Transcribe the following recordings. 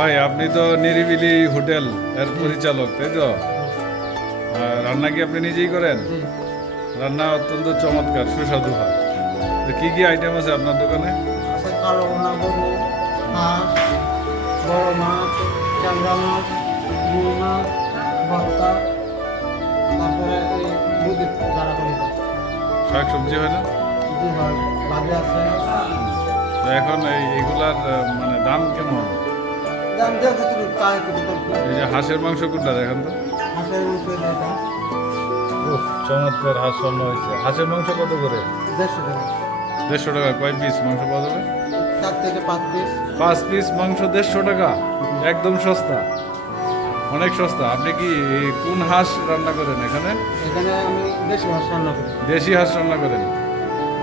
ভাই আপনি তো নিরিবিলি হোটেল এর পরিচালক, তাই তো? রান্না কি আপনি নিজেই করেন? রান্না অত্যন্ত চমৎকার, সুস্বাদু হয়। তো কি কি আইটেম আছে আপনার দোকানে? আছে কালো ভুনা, গরু, হাঁস, বড় মাছ, ট্যাংরা মাছ, রুই মাছ, ভর্তা, তারপরে এই মুরগি যারা করি শাক সবজি হয় না? জি হয়, ভাজি আছে। তো এখন এইগুলার মানে দাম কেমন? দাম দিয়ে কিছু কাজ কিছু করছি। এই যে হাঁসের মাংস কোনটা দেখেন তো? হাঁসের মাংস এটা উফ, চমৎকার হাঁস রান্না হয়েছে। হাঁসের মাংস কত করে? 150 টাকা। 150 টাকা। কয় পিস মাংস পাওয়া যাবে? 4 থেকে 5 পিস। 5 পিস মাংস 150 টাকা, একদম সস্তা, অনেক সস্তা। আপনি কি কোন হাঁস রান্না করেন এখানে? এখানে আমি দেশি হাঁস রান্না করি। দেশি হাঁস রান্না করেন?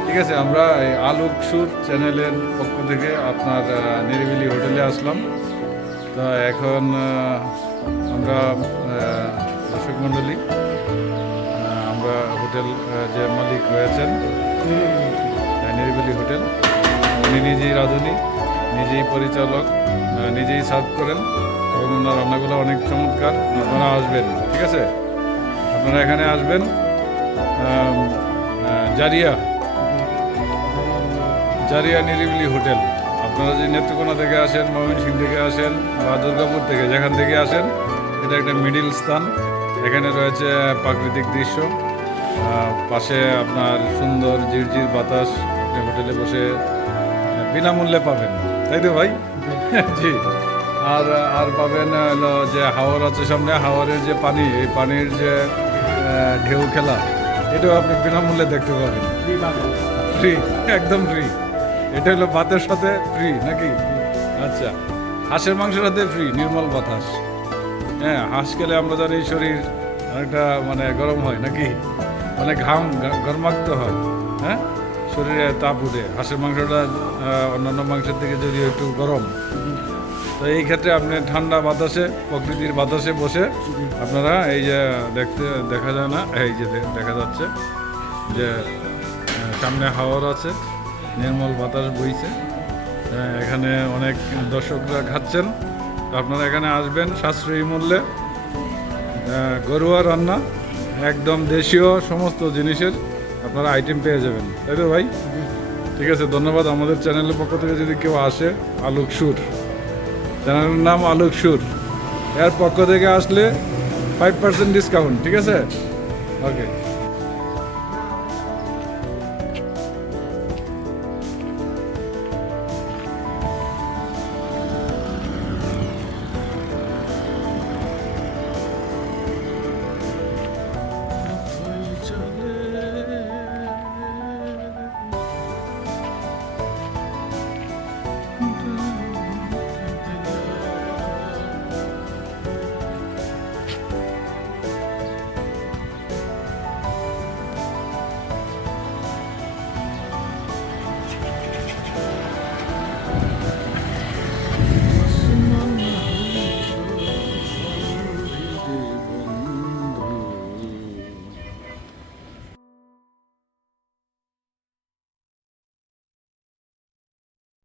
ঠিক আছে, আমরা এই আলোক সুর চ্যানেলের পক্ষ থেকে আপনার নিরিবিলি হোটেলে আসলাম। তো এখন আমরা দর্শক মণ্ডলী, আমরা হোটেল যে মালিক রয়েছেন নিরিবিলি হোটেল, উনি নিজেই রাঁধুনি, নিজেই পরিচালক, নিজেই সার্ভ করেন এবং ওনার রান্নাগুলো অনেক চমৎকার। আপনারা আসবেন, ঠিক আছে? আপনারা এখানে আসবেন জারিয়া নিরিবিলি হোটেল। আপনারা যদি নেত্রকোনা থেকে আসেন, ময়মনসিংহ থেকে আসেন বা দুর্গাপুর থেকে, যেখান থেকে আসেন, এটা একটা মিডিল স্থান। এখানে রয়েছে প্রাকৃতিক দৃশ্য, পাশে আপনার সুন্দর ঝিরঝির বাতাস। আপনি হোটেলে বসে বিনামূল্যে পাবেন, তাই তো ভাই? জি। আর আর পাবেন হলো যে হাওর আছে সামনে, হাওরের যে পানি, এই পানির যে ঢেউ খেলা, এটাও আপনি বিনামূল্যে দেখতে পাবেন। ফ্রি, একদম ফ্রি। এটা হলো ভাতের সাথে ফ্রি নাকি? আচ্ছা, হাঁসের মাংসের সাথে ফ্রি নির্মল বাতাস। হ্যাঁ, হাঁস খেলে আমরা জানি শরীর অনেকটা মানে গরম হয় নাকি, অনেক ঘাম গরমাক্ত হয়, হ্যাঁ, শরীরে তাপ উঠে। হাঁসের মাংসটা অন্যান্য মাংসের থেকে যদিও একটু গরম, তো এই ক্ষেত্রে আপনি ঠান্ডা বাতাসে, প্রকৃতির বাতাসে বসে আপনারা এই যে দেখা যায় না, এই যে দেখা যাচ্ছে যে সামনে হাওর আছে, নির্মল বাতাস বইছে, এখানে অনেক দর্শকরা খাচ্ছেন। তো আপনারা এখানে আসবেন সাশ্রয়ী মূল্যে, ঘরোয়া রান্না, একদম দেশীয় সমস্ত জিনিসের আপনারা আইটেম পেয়ে যাবেন, তাই তো ভাই? ঠিক আছে, ধন্যবাদ। আমাদের চ্যানেলের পক্ষ থেকে যদি কেউ আসে, আলোক সুর চ্যানেলের নাম, আলোক সুর, এর পক্ষ থেকে আসলে 5% ডিসকাউন্ট, ঠিক আছে? ওকে।